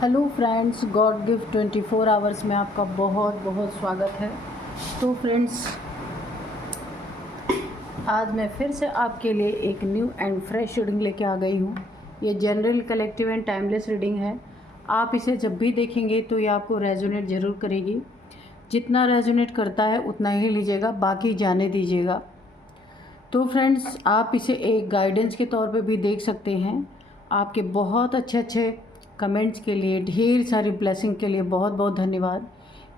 Hello friends, God gift 24 hours में आपका बहुत बहुत स्वागत है। तो फ्रेंड्स, आज मैं फिर से आपके लिए एक न्यू एंड फ्रेश रीडिंग लेके आ गई हूँ। ये general, collective and timeless reading है। आप इसे जब भी देखेंगे तो ये आपको रेजोनेट ज़रूर करेगी। जितना रेजोनेट करता है उतना ही लीजिएगा, बाकी जाने दीजिएगा। तो फ्रेंड्स, आप इसे एक गाइडेंस के तौर पे भी देख सकते हैं। आपके बहुत अच्छे अच्छे कमेंट्स के लिए, ढेर सारी ब्लेसिंग के लिए बहुत बहुत धन्यवाद।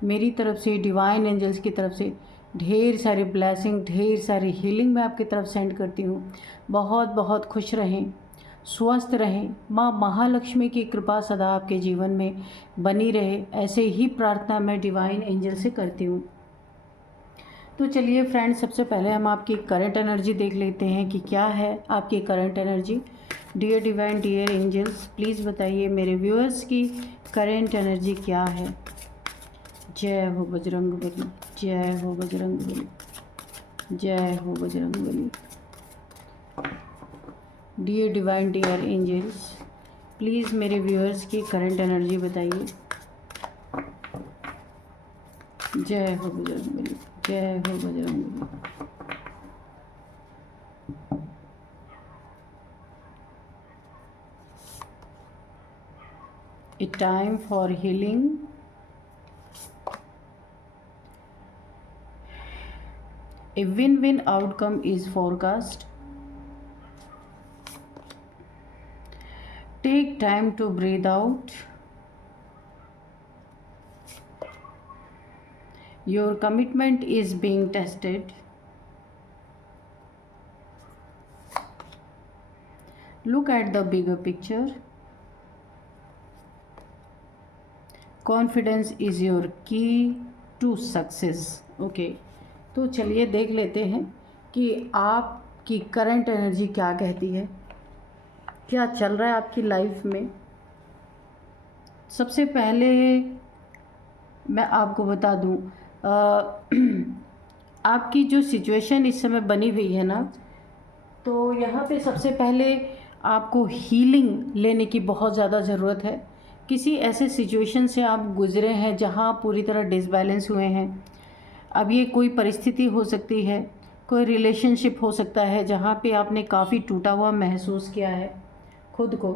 मेरी तरफ से, डिवाइन एंजल्स की तरफ से ढेर सारी ब्लेसिंग, ढेर सारी हीलिंग मैं आपकी तरफ सेंड करती हूँ। बहुत बहुत खुश रहें, स्वस्थ रहें। माँ महालक्ष्मी की कृपा सदा आपके जीवन में बनी रहे, ऐसे ही प्रार्थना मैं डिवाइन एंजल से करती हूँ। तो चलिए फ्रेंड्स, सबसे पहले हम आपकी करंट एनर्जी देख लेते हैं कि क्या है आपकी current energy. Dear divine, dear angels, please बताइए मेरे व्यूअर्स की करंट एनर्जी क्या है। जय हो बजरंग बली, जय हो बजरंग बली, जय हो Bajrang Bali. Dear divine, dear angels, please मेरे व्यूअर्स की करंट एनर्जी बताइए। जय हो बजरंग बली, जय हो Bajrang Bali. A time for healing. A win-win outcome is forecast. Take time to breathe out. Your commitment is being tested. Look at the bigger picture. Confidence is your की to success. Okay, तो चलिए देख लेते हैं कि आपकी करंट एनर्जी क्या कहती है, क्या चल रहा है आपकी लाइफ में। सबसे पहले मैं आपको बता दूं, आपकी जो सिचुएशन इस समय बनी हुई है ना, तो यहाँ पे सबसे पहले आपको हीलिंग लेने की बहुत ज़्यादा ज़रूरत है। किसी ऐसे सिचुएशन से आप गुज़रे हैं जहाँ पूरी तरह डिसबैलेंस हुए हैं। अब ये कोई परिस्थिति हो सकती है, कोई रिलेशनशिप हो सकता है जहाँ पे आपने काफ़ी टूटा हुआ महसूस किया है खुद को,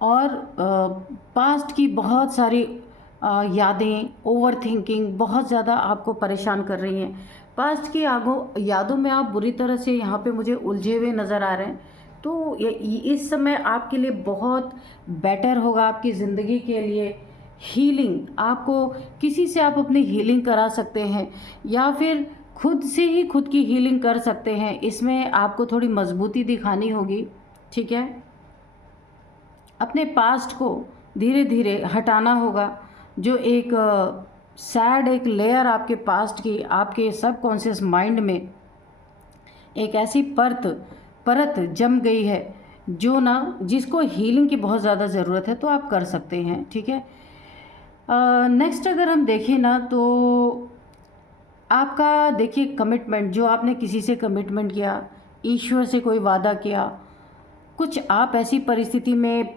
और पास्ट की बहुत सारी यादें, ओवर थिंकिंग बहुत ज़्यादा आपको परेशान कर रही हैं। पास्ट की यादों में आप बुरी तरह से यहाँ पे मुझे उलझे हुए नज़र आ रहे हैं। तो इस समय आपके लिए बहुत बेटर होगा, आपकी ज़िंदगी के लिए हीलिंग। आपको किसी से आप अपनी हीलिंग करा सकते हैं या फिर खुद से ही खुद की हीलिंग कर सकते हैं। इसमें आपको थोड़ी मजबूती दिखानी होगी, ठीक है। अपने पास्ट को धीरे धीरे हटाना होगा। जो एक सैड एक लेयर आपके पास्ट की, आपके सबकॉन्शियस माइंड में एक ऐसी परत जम गई है जो ना, जिसको हीलिंग की बहुत ज़्यादा ज़रूरत है, तो आप कर सकते हैं, ठीक है। नेक्स्ट अगर हम देखें ना, तो आपका देखिए कमिटमेंट, जो आपने किसी से कमिटमेंट किया, ईश्वर से कोई वादा किया, कुछ आप ऐसी परिस्थिति में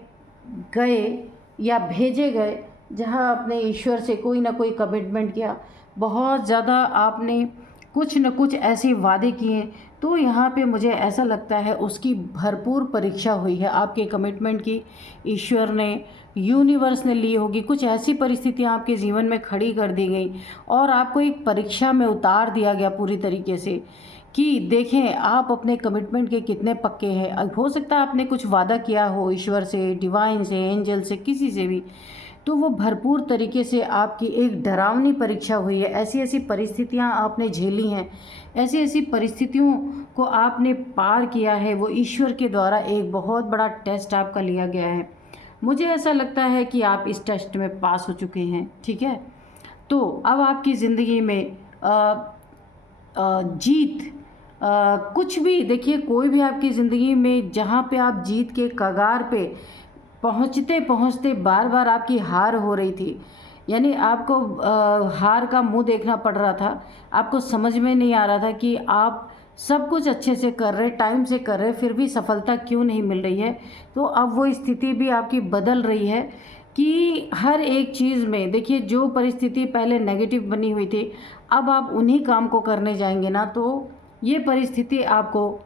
गए या भेजे गए जहां आपने ईश्वर से कोई ना कोई कमिटमेंट किया, बहुत ज़्यादा आपने कुछ न कुछ ऐसे वादे किए। तो यहाँ पे मुझे ऐसा लगता है उसकी भरपूर परीक्षा हुई है आपके कमिटमेंट की। ईश्वर ने, यूनिवर्स ने ली होगी। कुछ ऐसी परिस्थितियाँ आपके जीवन में खड़ी कर दी गई और आपको एक परीक्षा में उतार दिया गया पूरी तरीके से कि देखें आप अपने कमिटमेंट के कितने पक्के हैं। अब हो सकता है आपने कुछ वादा किया हो ईश्वर से, डिवाइन से, एंजल से, किसी से भी, तो वो भरपूर तरीके से आपकी एक डरावनी परीक्षा हुई है। ऐसी ऐसी परिस्थितियां आपने झेली हैं, ऐसी ऐसी परिस्थितियों को आपने पार किया है। वो ईश्वर के द्वारा एक बहुत बड़ा टेस्ट आपका लिया गया है। मुझे ऐसा लगता है कि आप इस टेस्ट में पास हो चुके हैं, ठीक है। तो अब आपकी ज़िंदगी में जीत, कुछ भी देखिए, कोई भी आपकी ज़िंदगी में जहाँ पे आप जीत के कगार पे पहुँचते पहुँचते बार बार आपकी हार हो रही थी, यानी आपको हार का मुंह देखना पड़ रहा था। आपको समझ में नहीं आ रहा था कि आप सब कुछ अच्छे से कर रहे, टाइम से कर रहे, फिर भी सफलता क्यों नहीं मिल रही है। तो अब वो स्थिति भी आपकी बदल रही है कि हर एक चीज़ में देखिए, जो परिस्थिति पहले नेगेटिव बनी हुई थी, अब आप उन्हीं काम को करने जाएंगे ना, तो ये परिस्थिति आपको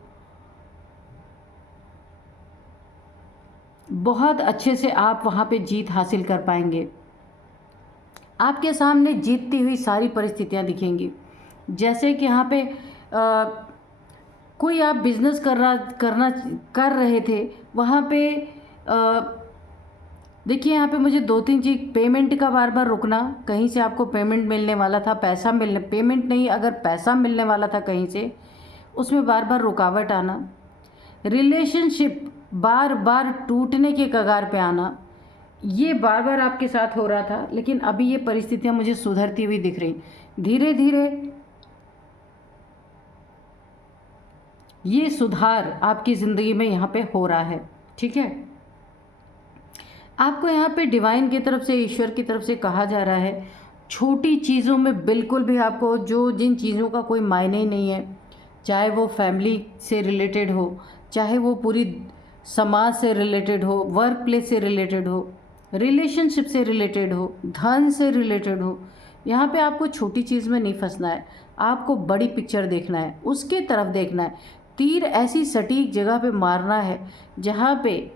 बहुत अच्छे से आप वहाँ पे जीत हासिल कर पाएंगे। आपके सामने जीतती हुई सारी परिस्थितियाँ दिखेंगी। जैसे कि यहाँ पे कोई आप बिजनेस कर रहे थे, वहाँ पे देखिए यहाँ पे मुझे 2-3 चीज़, पेमेंट का बार बार रुकना, कहीं से आपको पेमेंट मिलने वाला था, पेमेंट नहीं, अगर पैसा मिलने वाला था कहीं से, उसमें बार बार रुकावट आना, रिलेशनशिप बार बार टूटने के कगार पे आना, ये बार बार आपके साथ हो रहा था। लेकिन अभी ये परिस्थितियाँ मुझे सुधरती हुई दिख रही, धीरे धीरे ये सुधार आपकी ज़िंदगी में यहाँ पे हो रहा है। ठीक है, आपको यहाँ पे डिवाइन की तरफ से, ईश्वर की तरफ से कहा जा रहा है, छोटी चीज़ों में बिल्कुल भी आपको, जो जिन चीज़ों का कोई मायने ही नहीं है, चाहे वो फैमिली से रिलेटेड हो, चाहे वो पूरी समाज से रिलेटेड हो, वर्क प्लेस से रिलेटेड हो, रिलेशनशिप से रिलेटेड हो, धन से रिलेटेड हो, यहाँ पे आपको छोटी चीज़ में नहीं फंसना है, आपको बड़ी पिक्चर देखना है, उसके तरफ देखना है। तीर ऐसी सटीक जगह पे मारना है जहाँ पे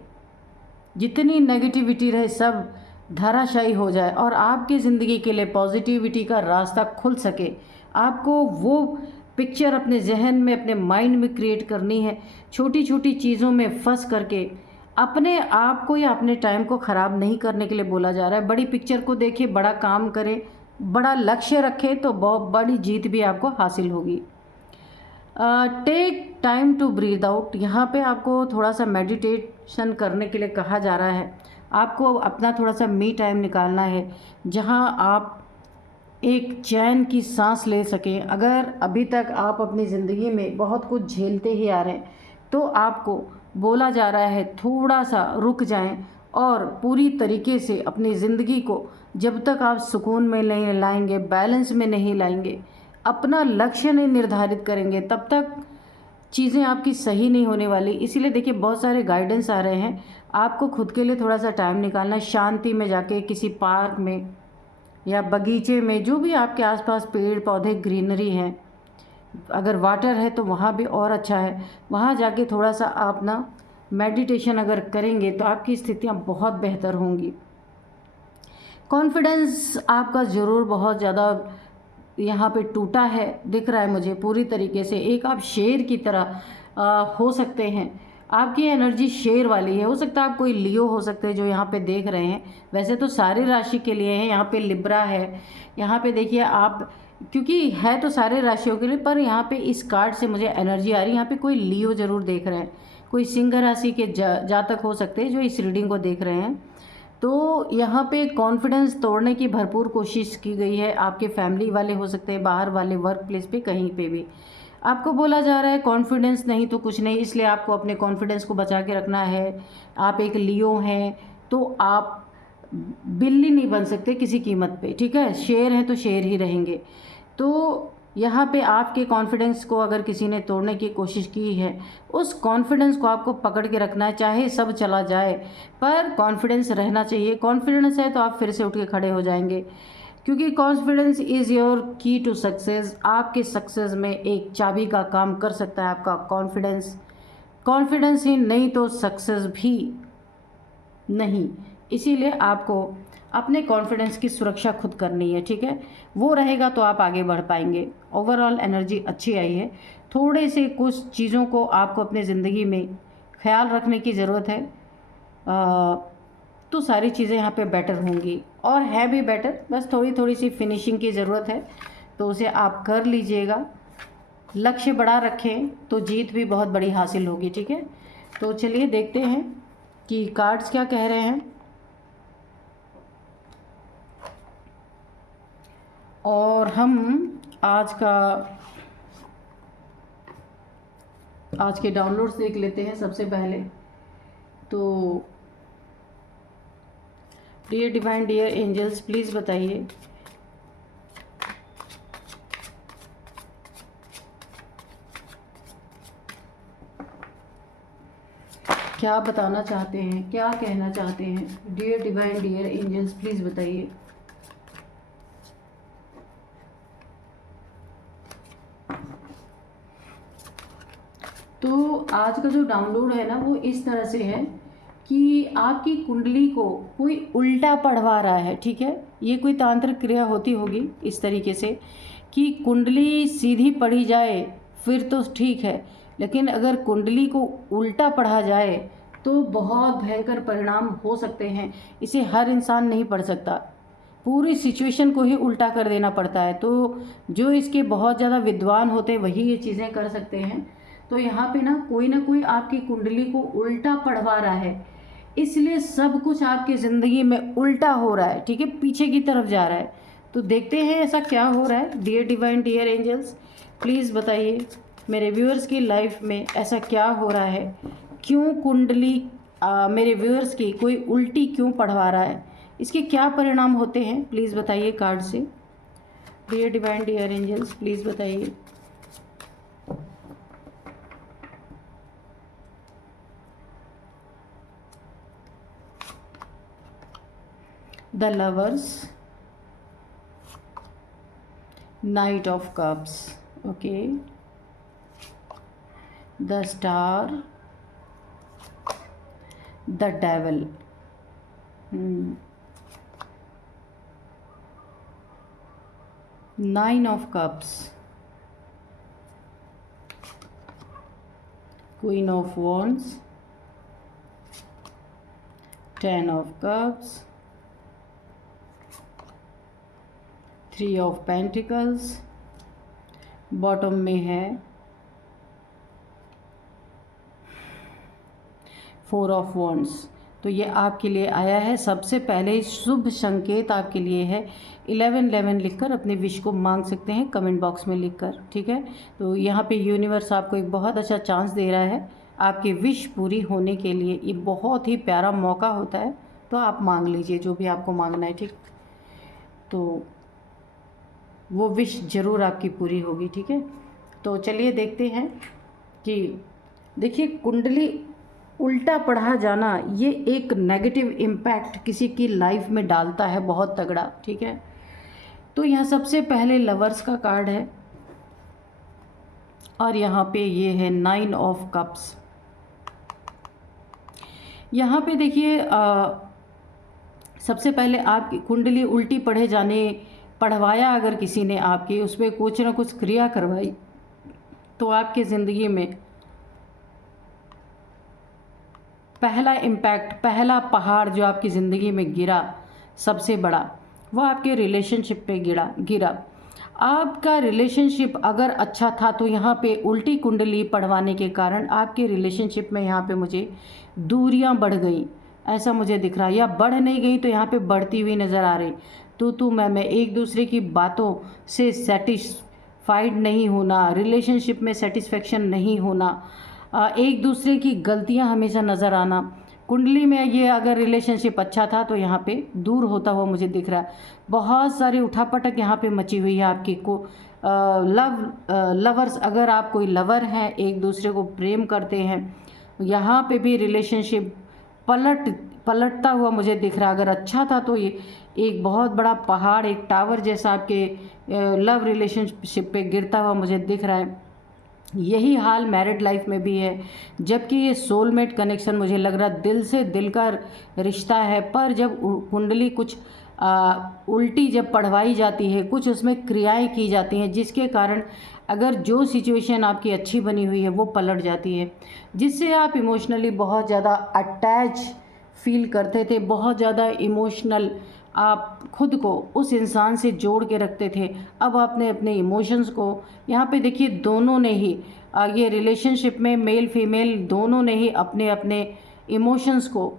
जितनी नेगेटिविटी रहे सब धराशायी हो जाए और आपकी ज़िंदगी के लिए पॉजिटिविटी का रास्ता खुल सके। आपको वो पिक्चर अपने जहन में, अपने माइंड में क्रिएट करनी है। छोटी छोटी चीज़ों में फंस करके अपने आप को या अपने टाइम को ख़राब नहीं करने के लिए बोला जा रहा है। बड़ी पिक्चर को देखिए, बड़ा काम करें, बड़ा लक्ष्य रखें, तो बहुत बड़ी जीत भी आपको हासिल होगी। Take time to breathe out, यहाँ पे आपको थोड़ा सा मेडिटेशन करने के लिए कहा जा रहा है। आपको अपना थोड़ा सा मी टाइम निकालना है, जहाँ आप एक चैन की सांस ले सकें। अगर अभी तक आप अपनी ज़िंदगी में बहुत कुछ झेलते ही आ रहे हैं, तो आपको बोला जा रहा है थोड़ा सा रुक जाएं और पूरी तरीके से अपनी ज़िंदगी को, जब तक आप सुकून में नहीं लाएंगे, बैलेंस में नहीं लाएंगे, अपना लक्ष्य नहीं निर्धारित करेंगे, तब तक चीज़ें आपकी सही नहीं होने वाली। इसीलिए देखिए, बहुत सारे गाइडेंस आ रहे हैं, आपको खुद के लिए थोड़ा सा टाइम निकालना है, शांति में जाके किसी पार्क में या बगीचे में, जो भी आपके आसपास पेड़ पौधे ग्रीनरी हैं, अगर वाटर है तो वहाँ भी और अच्छा है, वहाँ जाके थोड़ा सा आप ना मेडिटेशन अगर करेंगे तो आपकी स्थितियाँ बहुत बेहतर होंगी। कॉन्फिडेंस आपका ज़रूर बहुत ज़्यादा यहाँ पे टूटा है, दिख रहा है मुझे पूरी तरीके से। एक आप शेर की तरह हो सकते हैं, आपकी एनर्जी शेर वाली है। हो सकता है आप कोई लियो हो सकते हैं जो यहाँ पे देख रहे हैं। वैसे तो सारे राशि के लिए है, यहाँ पे लिब्रा है, यहाँ पे देखिए आप, क्योंकि है तो सारे राशियों के लिए, पर यहाँ पे इस कार्ड से मुझे एनर्जी आ रही है, यहाँ पे कोई लियो ज़रूर देख रहे हैं, कोई सिंह राशि के जातक हो सकते हैं जो इस रीडिंग को देख रहे हैं। तो यहाँ पे कॉन्फिडेंस तोड़ने की भरपूर कोशिश की गई है। आपके फैमिली वाले हो सकते हैं, बाहर वाले, वर्क प्लेस पे, कहीं पे भी आपको बोला जा रहा है कॉन्फिडेंस नहीं तो कुछ नहीं, इसलिए आपको अपने कॉन्फिडेंस को बचा के रखना है। आप एक लियो हैं तो आप बिल्ली नहीं बन सकते किसी कीमत पे, ठीक है। शेर हैं तो शेर ही रहेंगे। तो यहाँ पे आपके कॉन्फिडेंस को अगर किसी ने तोड़ने की कोशिश की है, उस कॉन्फिडेंस को आपको पकड़ के रखना है, चाहे सब चला जाए, पर कॉन्फिडेंस रहना चाहिए। कॉन्फिडेंस है तो आप फिर से उठ के खड़े हो जाएंगे, क्योंकि कॉन्फिडेंस इज़ योर की टू सक्सेस। आपके सक्सेस में एक चाबी का काम कर सकता है आपका कॉन्फिडेंस। कॉन्फिडेंस ही नहीं तो सक्सेस भी नहीं। इसीलिए आपको अपने कॉन्फिडेंस की सुरक्षा खुद करनी है, ठीक है। वो रहेगा तो आप आगे बढ़ पाएंगे। ओवरऑल एनर्जी अच्छी आई है। थोड़े से कुछ चीज़ों को आपको अपने ज़िंदगी में ख्याल रखने की ज़रूरत है, तो सारी चीज़ें यहाँ पे बेटर होंगी, और है भी बेटर। बस थोड़ी थोड़ी सी फिनिशिंग की ज़रूरत है, तो उसे आप कर लीजिएगा। लक्ष्य बड़ा रखें तो जीत भी बहुत बड़ी हासिल होगी, ठीक है। तो चलिए देखते हैं कि कार्ड्स क्या कह रहे हैं, और हम आज के डाउनलोड्स देख लेते हैं सबसे पहले। तो dear divine, dear angels, please बताइए क्या बताना चाहते हैं, क्या कहना चाहते हैं? Dear divine, dear angels, please बताइए। तो आज का जो डाउनलोड है ना वो इस तरह से है कि आपकी कुंडली को कोई उल्टा पढ़वा रहा है, ठीक है। ये कोई तांत्रिक क्रिया होती होगी इस तरीके से कि कुंडली सीधी पढ़ी जाए फिर तो ठीक है, लेकिन अगर कुंडली को उल्टा पढ़ा जाए तो बहुत भयंकर परिणाम हो सकते हैं। इसे हर इंसान नहीं पढ़ सकता, पूरी सिचुएशन को ही उल्टा कर देना पड़ता है। तो जो इसके बहुत ज़्यादा विद्वान होते हैं वही ये चीज़ें कर सकते हैं। तो यहाँ पे ना कोई आपकी कुंडली को उल्टा पढ़वा रहा है, इसलिए सब कुछ आपकी ज़िंदगी में उल्टा हो रहा है, ठीक है, पीछे की तरफ जा रहा है। तो देखते हैं ऐसा क्या हो रहा है। Dear divine, dear angels, please बताइए मेरे व्यूअर्स की लाइफ में ऐसा क्या हो रहा है, क्यों कुंडली मेरे व्यूअर्स की कोई उल्टी क्यों पढ़वा रहा है, इसके क्या परिणाम होते हैं, प्लीज़ बताइए कार्ड से। Dear divine, dear angels, please बताइए। The Lovers, Knight of Cups, okay, the Star, the Devil, Nine of Cups, Queen of Wands, Ten of Cups, three of pentacles, bottom में है फोर ऑफ वॉन्ड्स। तो ये आपके लिए आया है। सबसे पहले शुभ संकेत आपके लिए है। 1111 लिखकर अपने विश को मांग सकते हैं कमेंट बॉक्स में लिखकर, ठीक है। तो यहाँ पे यूनिवर्स आपको एक बहुत अच्छा चांस दे रहा है आपकी विश पूरी होने के लिए। ये बहुत ही प्यारा मौका होता है, तो आप मांग लीजिए जो भी आपको मांगना है, ठीक। तो वो विश ज़रूर आपकी पूरी होगी, ठीक है। तो चलिए देखते हैं कि देखिए कुंडली उल्टा पढ़ा जाना ये एक नेगेटिव इम्पैक्ट किसी की लाइफ में डालता है बहुत तगड़ा, ठीक है। तो यहाँ सबसे पहले लवर्स का कार्ड है और यहाँ पे ये है 9 ऑफ कप्स। यहाँ पे देखिए सबसे पहले आपकी कुंडली उल्टी पढ़वाया अगर किसी ने आपकी उस पर कुछ ना कुछ क्रिया करवाई, तो आपकी ज़िंदगी में पहला इम्पैक्ट, पहला पहाड़ जो आपकी ज़िंदगी में गिरा सबसे बड़ा, वो आपके रिलेशनशिप पे गिरा। आपका रिलेशनशिप अगर अच्छा था तो यहाँ पे उल्टी कुंडली पढ़वाने के कारण आपके रिलेशनशिप में यहाँ पे मुझे दूरियाँ बढ़ गई, ऐसा मुझे दिख रहा है। या बढ़ नहीं गई तो यहाँ पे बढ़ती हुई नज़र आ रही। तो मैं एक दूसरे की बातों से सेटिस्फाइड नहीं होना, रिलेशनशिप में सेटिस्फेक्शन नहीं होना, एक दूसरे की गलतियां हमेशा नज़र आना। कुंडली में ये अगर रिलेशनशिप अच्छा था तो यहाँ पे दूर होता हुआ मुझे दिख रहा है। बहुत सारी उठापटक यहाँ पे मची हुई है आपकी को लवर्स, अगर आप कोई लवर हैं, एक दूसरे को प्रेम करते हैं, यहाँ पे भी रिलेशनशिप पलटता हुआ मुझे दिख रहा है। अगर अच्छा था तो ये एक बहुत बड़ा पहाड़, एक टावर जैसा आपके लव रिलेशनशिप पे गिरता हुआ मुझे दिख रहा है। यही हाल मैरिड लाइफ में भी है, जबकि ये सोलमेट कनेक्शन मुझे लग रहा दिल से दिल का रिश्ता है। पर जब कुंडली कुछ उल्टी जब पढ़वाई जाती है, कुछ उसमें क्रियाएं की जाती हैं जिसके कारण अगर जो सिचुएशन आपकी अच्छी बनी हुई है वो पलट जाती है, जिससे आप इमोशनली बहुत ज़्यादा अटैच फील करते थे, बहुत ज़्यादा इमोशनल आप खुद को उस इंसान से जोड़ के रखते थे। अब आपने अपने इमोशंस को यहाँ पे देखिए दोनों ने ही ये रिलेशनशिप में मेल फीमेल दोनों ने ही अपने अपने इमोशंस को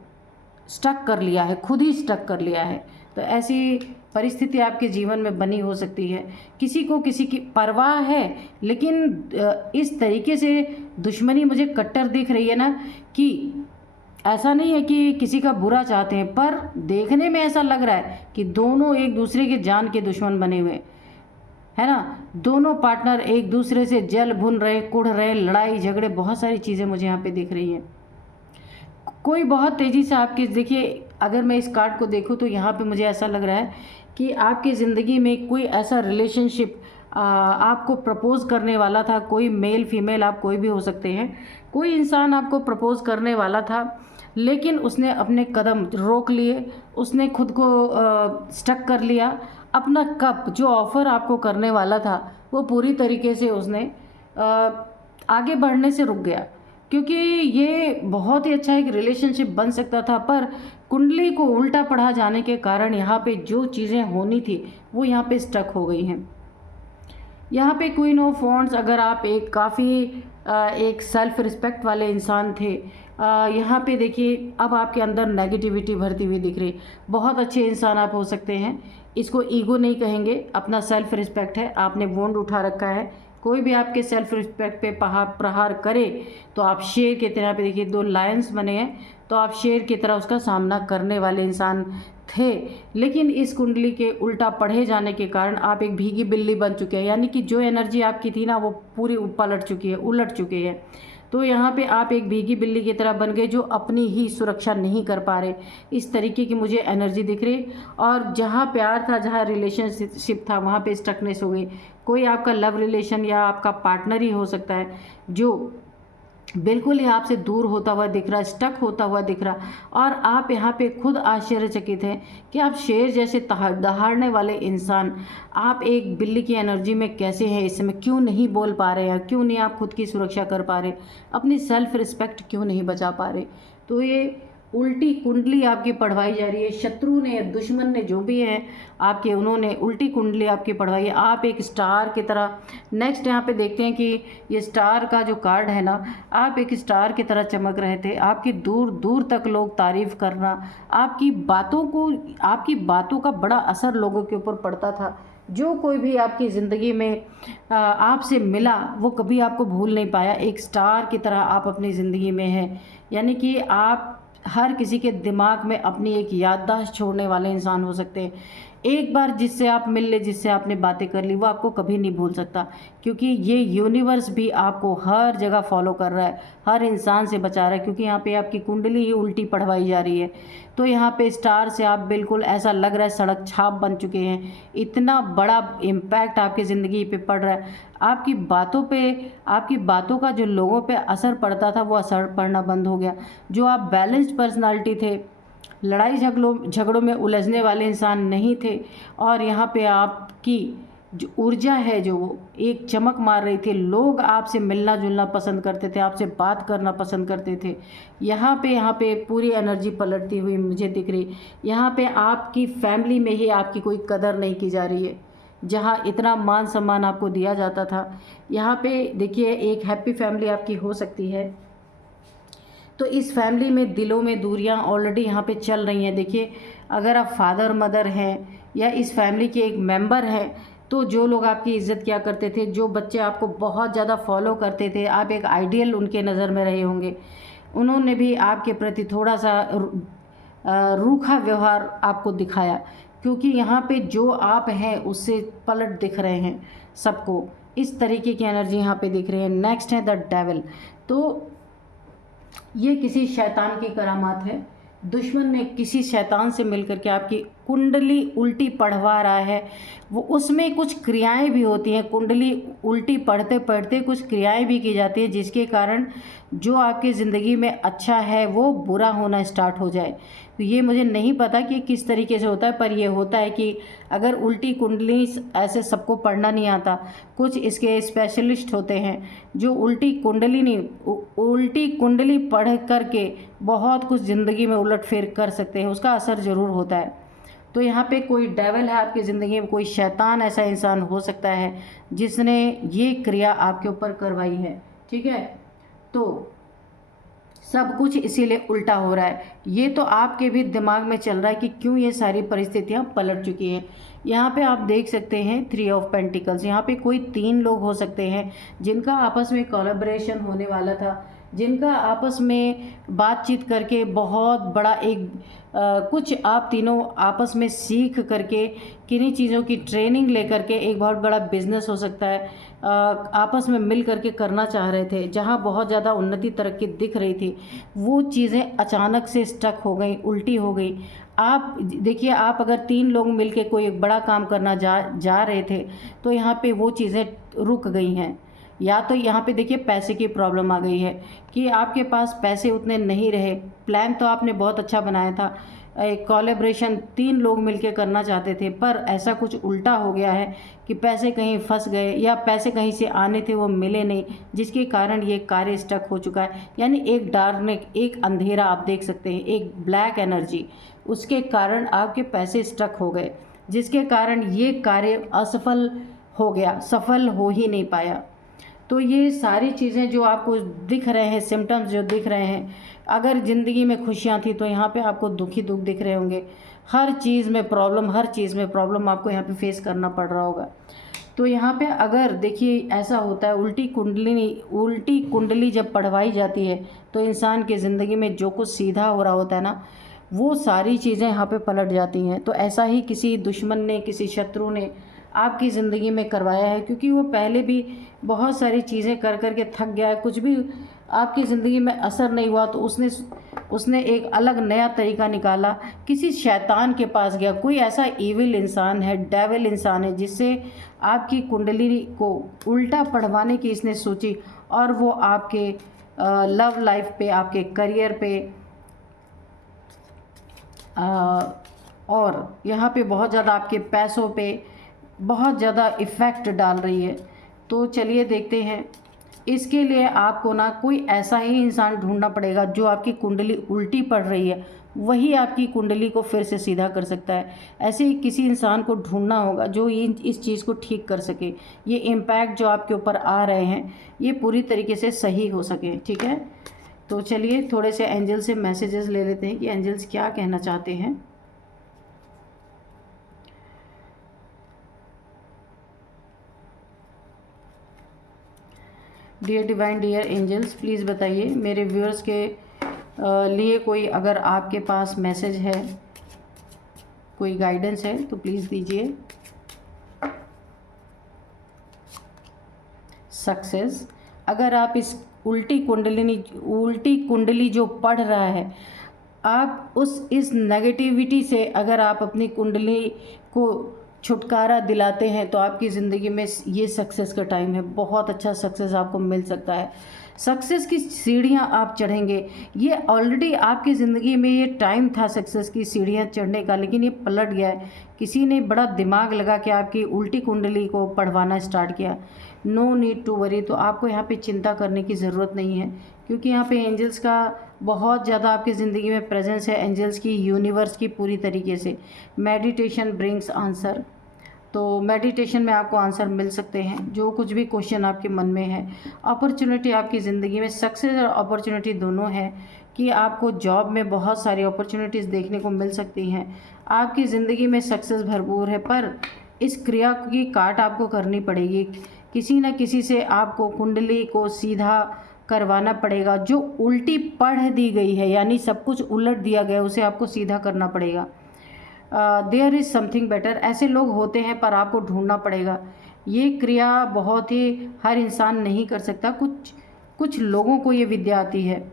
स्टक कर लिया है, खुद ही स्टक कर लिया है। तो ऐसी परिस्थिति आपके जीवन में बनी हो सकती है। किसी को किसी की परवाह है, लेकिन इस तरीके से दुश्मनी मुझे कट्टर दिख रही है ना कि ऐसा नहीं है कि किसी का बुरा चाहते हैं, पर देखने में ऐसा लग रहा है कि दोनों एक दूसरे के जान के दुश्मन बने हुए है ना। दोनों पार्टनर एक दूसरे से जल भुन रहे, कुढ़ रहे, लड़ाई झगड़े, बहुत सारी चीज़ें मुझे यहाँ पे दिख रही हैं। कोई बहुत तेज़ी से आपके, देखिए अगर मैं इस कार्ड को देखूं तो यहाँ पे मुझे ऐसा लग रहा है कि आपकी ज़िंदगी में कोई ऐसा रिलेशनशिप आपको प्रपोज़ करने वाला था। कोई मेल फीमेल आप कोई भी हो सकते हैं, कोई इंसान आपको प्रपोज़ करने वाला था, लेकिन उसने अपने कदम रोक लिए, उसने खुद को स्टक कर लिया। अपना कप जो ऑफ़र आपको करने वाला था वो पूरी तरीके से उसने आगे बढ़ने से रुक गया, क्योंकि ये बहुत ही अच्छा एक रिलेशनशिप बन सकता था, पर कुंडली को उल्टा पढ़ा जाने के कारण यहाँ पे जो चीज़ें होनी थी वो यहाँ पे स्टक हो गई हैं। यहाँ पे क्वीन ऑफ वॉन्ड्स, अगर आप एक काफ़ी एक सेल्फ रिस्पेक्ट वाले इंसान थे, यहाँ पे देखिए अब आपके अंदर नेगेटिविटी भरती हुई दिख रही। बहुत अच्छे इंसान आप हो सकते हैं, इसको ईगो नहीं कहेंगे, अपना सेल्फ रिस्पेक्ट है। आपने वॉन्ड उठा रखा है, कोई भी आपके सेल्फ रिस्पेक्ट पे प्रहार करे तो आप शेर की तरह, पे देखिए 2 लायंस बने हैं, तो आप शेर की तरह उसका सामना करने वाले इंसान थे। लेकिन इस कुंडली के उल्टा पढ़े जाने के कारण आप एक भीगी बिल्ली बन चुके हैं, यानी कि जो एनर्जी आपकी थी ना वो पूरी पलट चुकी है, उलट चुकी है। तो यहाँ पे आप एक भीगी बिल्ली की तरह बन गए जो अपनी ही सुरक्षा नहीं कर पा रहे, इस तरीके की मुझे एनर्जी दिख रही। और जहाँ प्यार था, जहाँ रिलेशनशिप था, वहाँ पे स्टकनेस हो गई। कोई आपका लव रिलेशन या आपका पार्टनर ही हो सकता है जो बिल्कुल ही आपसे दूर होता हुआ दिख रहा, स्टक होता हुआ दिख रहा, और आप यहाँ पे खुद आश्चर्यचकित हैं कि आप शेर जैसे दहाड़ने वाले इंसान, आप एक बिल्ली की एनर्जी में कैसे हैं इस समय? क्यों नहीं बोल पा रहे हैं? क्यों नहीं आप खुद की सुरक्षा कर पा रहे? अपनी सेल्फ रिस्पेक्ट क्यों नहीं बचा पा रहे? तो ये उल्टी कुंडली आपकी पढ़वाई जा रही है। शत्रु ने, दुश्मन ने, जो भी है आपके, उन्होंने उल्टी कुंडली आपकी पढ़वाई है। आप एक स्टार की तरह, नेक्स्ट यहाँ पे देखते हैं कि ये स्टार का जो कार्ड है ना, आप एक स्टार की तरह चमक रहे थे। आपकी दूर दूर तक लोग तारीफ़ करना, आपकी बातों का बड़ा असर लोगों के ऊपर पड़ता था। जो कोई भी आपकी ज़िंदगी में आपसे मिला वो कभी आपको भूल नहीं पाया। एक स्टार की तरह आप अपनी ज़िंदगी में हैं, यानी कि आप हर किसी के दिमाग में अपनी एक याददाश्त छोड़ने वाले इंसान हो सकते हैं। एक बार जिससे आप मिल ले, जिससे आपने बातें कर ली, वो आपको कभी नहीं भूल सकता, क्योंकि ये यूनिवर्स भी आपको हर जगह फॉलो कर रहा है, हर इंसान से बचा रहा है, क्योंकि यहाँ पे आपकी कुंडली ही उल्टी पढ़वाई जा रही है। तो यहाँ पे स्टार से आप बिल्कुल ऐसा लग रहा है सड़क छाप बन चुके हैं। इतना बड़ा इम्पैक्ट आपकी ज़िंदगी पे पड़ रहा है। आपकी बातों का जो लोगों पे असर पड़ता था वो असर पड़ना बंद हो गया। जो आप बैलेंस्ड पर्सनालिटी थे, लड़ाई झगड़ों में उलझने वाले इंसान नहीं थे, और यहाँ पे आपकी जो ऊर्जा है जो वो एक चमक मार रही थी। लोग आपसे मिलना जुलना पसंद करते थे, आपसे बात करना पसंद करते थे। यहाँ पे पूरी एनर्जी पलटती हुई मुझे दिख रही। यहाँ पे आपकी फैमिली में ही आपकी कोई कदर नहीं की जा रही है, जहाँ इतना मान सम्मान आपको दिया जाता था। यहाँ पे देखिए एक हैप्पी फैमिली आपकी हो सकती है, तो इस फैमिली में दिलों में दूरियां ऑलरेडी यहाँ पे चल रही हैं। देखिए अगर आप फादर मदर हैं या इस फैमिली के एक मेंबर हैं, तो जो लोग आपकी इज़्ज़त किया करते थे, जो बच्चे आपको बहुत ज़्यादा फॉलो करते थे, आप एक आइडियल उनके नज़र में रहे होंगे, उन्होंने भी आपके प्रति थोड़ा सा रूखा व्यवहार आपको दिखाया, क्योंकि यहाँ पे जो आप हैं उससे पलट दिख रहे हैं सबको। इस तरीके की एनर्जी यहाँ पे दिख रही है। नेक्स्ट है द डेविल। तो ये किसी शैतान की करामात है। दुश्मन ने किसी शैतान से मिलकर के आपकी कुंडली उल्टी पढ़वा रहा है। वो उसमें कुछ क्रियाएं भी होती हैं, कुंडली उल्टी पढ़ते पढ़ते कुछ क्रियाएं भी की जाती है, जिसके कारण जो आपकी ज़िंदगी में अच्छा है वो बुरा होना स्टार्ट हो जाए। तो ये मुझे नहीं पता कि किस तरीके से होता है, पर ये होता है कि अगर उल्टी कुंडली, ऐसे सबको पढ़ना नहीं आता, कुछ इसके स्पेशलिस्ट होते हैं जो उल्टी कुंडली पढ़ करके बहुत कुछ ज़िंदगी में उलटफेर कर सकते हैं, उसका असर ज़रूर होता है। तो यहाँ पे कोई डेविल है आपकी ज़िंदगी में, कोई शैतान ऐसा इंसान हो सकता है जिसने ये क्रिया आपके ऊपर करवाई है, ठीक है। तो सब कुछ इसीलिए उल्टा हो रहा है। ये तो आपके भी दिमाग में चल रहा है कि क्यों ये सारी परिस्थितियाँ पलट चुकी हैं। यहाँ पे आप देख सकते हैं 3 ऑफ पेंटिकल्स। यहाँ पे कोई 3 लोग हो सकते हैं जिनका आपस में कोलैबोरेशन होने वाला था, जिनका आपस में बातचीत करके बहुत बड़ा एक कुछ आप तीनों आपस में सीख करके किन्हीं चीज़ों की ट्रेनिंग लेकर के एक बहुत बड़ा बिजनेस हो सकता है, आपस में मिल करके करना चाह रहे थे। जहाँ बहुत ज़्यादा उन्नति तरक्की दिख रही थी, वो चीज़ें अचानक से स्टक हो गई, उल्टी हो गई। आप देखिए, आप अगर 3 लोग मिलके कोई एक बड़ा काम करना जा रहे थे, तो यहाँ पे वो चीज़ें रुक गई हैं। या तो यहाँ पे देखिए पैसे की प्रॉब्लम आ गई है कि आपके पास पैसे उतने नहीं रहे। प्लान तो आपने बहुत अच्छा बनाया था, एक कोलैबोरेशन 3 लोग मिलके करना चाहते थे, पर ऐसा कुछ उल्टा हो गया है कि पैसे कहीं फंस गए या पैसे कहीं से आने थे वो मिले नहीं, जिसके कारण ये कार्य स्टक हो चुका है। यानी एक डार्कनेस, एक अंधेरा आप देख सकते हैं, एक ब्लैक एनर्जी, उसके कारण आपके पैसे स्टक हो गए, जिसके कारण ये कार्य असफल हो गया, सफल हो ही नहीं पाया। तो ये सारी चीज़ें जो आपको दिख रहे हैं, सिम्टम्स जो दिख रहे हैं, अगर ज़िंदगी में खुशियाँ थी तो यहाँ पे आपको दुख ही दुख दिख रहे होंगे। हर चीज़ में प्रॉब्लम, हर चीज़ में प्रॉब्लम आपको यहाँ पे फेस करना पड़ रहा होगा। तो यहाँ पे अगर देखिए ऐसा होता है, उल्टी कुंडली जब पढ़वाई जाती है तो इंसान की ज़िंदगी में जो कुछ सीधा हो रहा होता है ना, वो सारी चीज़ें यहाँ पे पलट जाती हैं। तो ऐसा ही किसी दुश्मन ने, किसी शत्रु ने आपकी ज़िंदगी में करवाया है, क्योंकि वो पहले भी बहुत सारी चीज़ें कर कर के थक गया है। कुछ भी आपकी ज़िंदगी में असर नहीं हुआ तो उसने एक अलग नया तरीका निकाला, किसी शैतान के पास गया। कोई ऐसा इविल इंसान है, डेविल इंसान है, जिससे आपकी कुंडली को उल्टा पढ़वाने की इसने सोची, और वो आपके लव लाइफ पे, आपके करियर पे और यहाँ पे बहुत ज़्यादा आपके पैसों पे बहुत ज़्यादा इफ़ेक्ट डाल रही है। तो चलिए देखते हैं। इसके लिए आपको ना कोई ऐसा ही इंसान ढूंढना पड़ेगा जो आपकी कुंडली उल्टी पड़ रही है, वही आपकी कुंडली को फिर से सीधा कर सकता है। ऐसे ही किसी इंसान को ढूंढना होगा जो इस चीज़ को ठीक कर सके, ये इम्पैक्ट जो आपके ऊपर आ रहे हैं ये पूरी तरीके से सही हो सके। ठीक है, तो चलिए थोड़े से एंजल से मैसेजेस ले लेते हैं कि एंजल्स क्या कहना चाहते हैं। Dear divine, dear angels, please बताइए मेरे व्यूअर्स के लिए कोई अगर आपके पास मैसेज है, कोई गाइडेंस है तो प्लीज़ दीजिए। सक्सेस, अगर आप इस उल्टी कुंडली जो पढ़ रहा है, आप इस नेगेटिविटी से अगर आप अपनी कुंडली को छुटकारा दिलाते हैं तो आपकी ज़िंदगी में ये सक्सेस का टाइम है। बहुत अच्छा सक्सेस आपको मिल सकता है। सक्सेस की सीढ़ियाँ आप चढ़ेंगे। ये ऑलरेडी आपकी ज़िंदगी में ये टाइम था सक्सेस की सीढ़ियाँ चढ़ने का, लेकिन ये पलट गया है। किसी ने बड़ा दिमाग लगा के आपकी उल्टी कुंडली को पढ़वाना स्टार्ट किया। नो नीड टू वरी, तो आपको यहाँ पे चिंता करने की ज़रूरत नहीं है, क्योंकि यहाँ पे एंजल्स का बहुत ज़्यादा आपकी ज़िंदगी में प्रेजेंस है। एंजल्स की, यूनिवर्स की पूरी तरीके से। मेडिटेशन ब्रिंग्स आंसर, तो मेडिटेशन में आपको आंसर मिल सकते हैं जो कुछ भी क्वेश्चन आपके मन में है। अपॉर्चुनिटी आपकी ज़िंदगी में, सक्सेस और अपॉर्चुनिटी दोनों है कि आपको जॉब में बहुत सारी अपॉर्चुनिटीज़ देखने को मिल सकती हैं। आपकी ज़िंदगी में सक्सेस भरपूर है, पर इस क्रिया की काट आपको करनी पड़ेगी। किसी न किसी से आपको कुंडली को सीधा करवाना पड़ेगा। जो उल्टी पढ़ दी गई है, यानी सब कुछ उलट दिया गया, उसे आपको सीधा करना पड़ेगा। देयर इज़ समथिंग बेटर, ऐसे लोग होते हैं पर आपको ढूंढना पड़ेगा। ये क्रिया बहुत ही हर इंसान नहीं कर सकता, कुछ लोगों को ये विद्या आती है।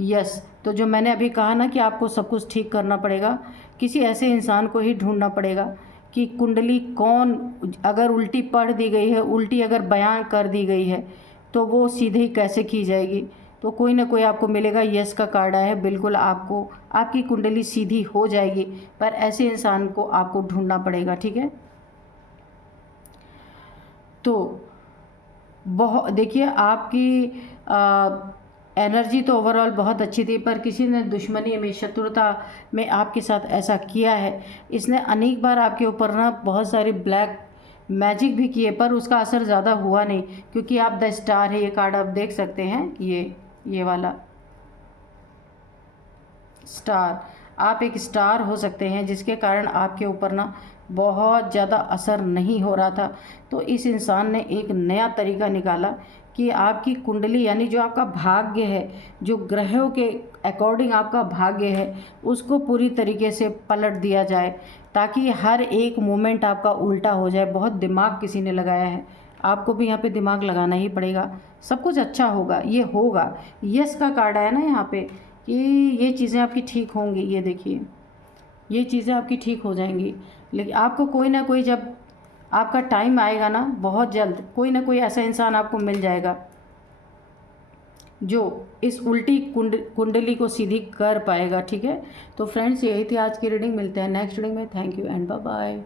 यस, तो जो मैंने अभी कहा ना कि आपको सब कुछ ठीक करना पड़ेगा, किसी ऐसे इंसान को ही ढूंढना पड़ेगा कि कुंडली कौन, अगर उल्टी पढ़ दी गई है, उल्टी अगर बयान कर दी गई है, तो वो सीधे कैसे की जाएगी। तो कोई ना कोई आपको मिलेगा। यस का कार्ड आया है, बिल्कुल आपको आपकी कुंडली सीधी हो जाएगी, पर ऐसे इंसान को आपको ढूंढना पड़ेगा। ठीक है, तो बहुत देखिए आपकी एनर्जी तो ओवरऑल बहुत अच्छी थी, पर किसी ने दुश्मनी में, शत्रुता में आपके साथ ऐसा किया है। इसने अनेक बार आपके ऊपर ना बहुत सारी ब्लैक मैजिक भी किए, पर उसका असर ज़्यादा हुआ नहीं, क्योंकि आप द स्टार है, ये कार्ड आप देख सकते हैं, ये वाला स्टार, आप एक स्टार हो सकते हैं, जिसके कारण आपके ऊपर ना बहुत ज़्यादा असर नहीं हो रहा था। तो इस इंसान ने एक नया तरीका निकाला कि आपकी कुंडली यानी जो आपका भाग्य है, जो ग्रहों के अकॉर्डिंग आपका भाग्य है, उसको पूरी तरीके से पलट दिया जाए, ताकि हर एक मोमेंट आपका उल्टा हो जाए। बहुत दिमाग किसी ने लगाया है, आपको भी यहाँ पे दिमाग लगाना ही पड़ेगा। सब कुछ अच्छा होगा, ये होगा। यस का कार्ड आया ना यहाँ पे कि ये चीज़ें आपकी ठीक होंगी। ये देखिए, ये चीज़ें आपकी ठीक हो जाएंगी। लेकिन आपको कोई ना कोई, जब आपका टाइम आएगा ना, बहुत जल्द कोई ना कोई ऐसा इंसान आपको मिल जाएगा जो इस उल्टी कुंडली को सीधी कर पाएगा। ठीक है, तो फ्रेंड्स, यही थी आज की रीडिंग। मिलते हैं नेक्स्ट रीडिंग में। Thank you and bye bye.